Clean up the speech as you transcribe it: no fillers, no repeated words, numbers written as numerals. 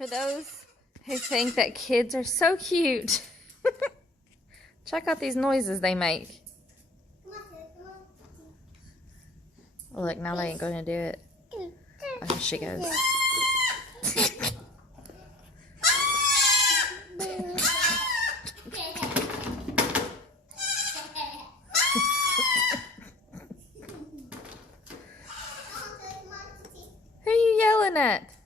For those who think that kids are so cute, check out these noises they make. Look, now they ain't going to do it. Oh, here she goes. Who are you yelling at?